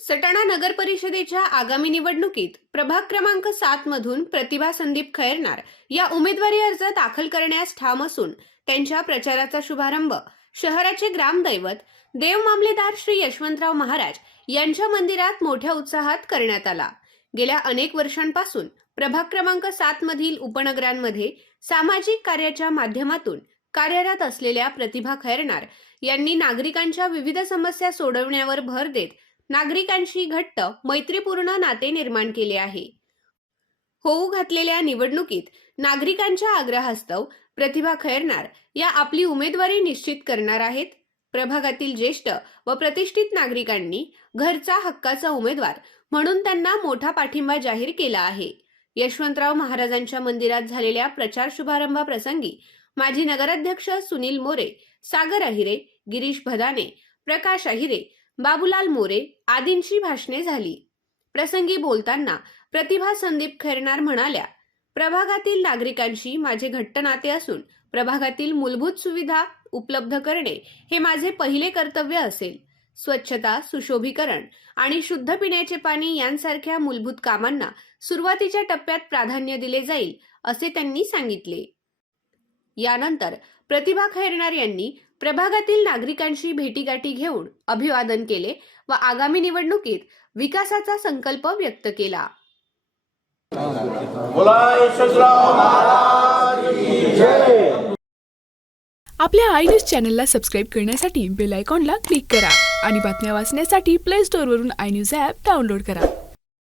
सटाणा नगर परिषदेच्या आगामी निवडणुकीत प्रभाग क्रमांक सात मधून प्रतिभा संदीप खैरनार या उमेदवारी अर्ज दाखल करण्यास ठाम असून त्यांच्या प्रचाराचा शुभारंभ शहराचे ग्रामदैवत देव मामलेदार श्री यशवंतराव महाराज यांच्या मंदिरात मोठ्या उत्साहात करण्यात आला. गेल्या अनेक वर्षांपासून प्रभाग क्रमांक सात मधील उपनगरांमध्ये सामाजिक कार्याच्या माध्यमातून कार्यरत असलेल्या प्रतिभा खैरनार यांनी नागरिकांच्या विविध समस्या सोडवण्यावर भर देत नागरिकांशी घट्ट मैत्रीपूर्ण नाते निर्माण केले आहे. होऊ घातलेल्या निवडणुकीत नागरिकांच्या आग्रहास्तव प्रतिभा खैरनार या आपली उमेदवारी निश्चित करणार आहेत. प्रभागातील ज्येष्ठ व प्रतिष्ठित नागरिकांनी घरचा हक्काचा उमेदवार म्हणून त्यांना मोठा पाठिंबा जाहीर केला आहे. यशवंतराव महाराजांच्या मंदिरात झालेल्या प्रचार शुभारंभाप्रसंगी माजी नगराध्यक्ष सुनील मोरे सागर अहिरे गिरीश भदाने प्रकाश अहिरे बाबूलाल मोरे आदींशी भाषणे झाली. प्रसंगी बोलताना प्रतिभा संदीप खैरनार म्हणाल्या प्रभागातील नागरिकांशी माझे घट्ट नाते असून प्रभागातील मूलभूत सुविधा उपलब्ध करणे हे माझे पहिले कर्तव्य असेल. स्वच्छता सुशोभीकरण आणि शुद्ध पिण्याचे पाणी यांसारख्या मूलभूत कामांना सुरुवातीच्या टप्प्यात प्राधान्य दिले जाईल असे त्यांनी सांगितले. यानंतर प्रतिभा खैरनार यांनी प्रभागातील नागरिकांशी भेटीगाठी घेऊन अभिवादन केले व आगामी निवडणुकीत विकासाचा संकल्प व्यक्त केला. आपल्या आय न्यूज चॅनलला सबस्क्राईब करण्यासाठी बेल आयकॉनला क्लिक करा आणि बातम्या वाचण्यासाठी प्ले स्टोअरवरून आय न्यूज ॲप डाउनलोड करा.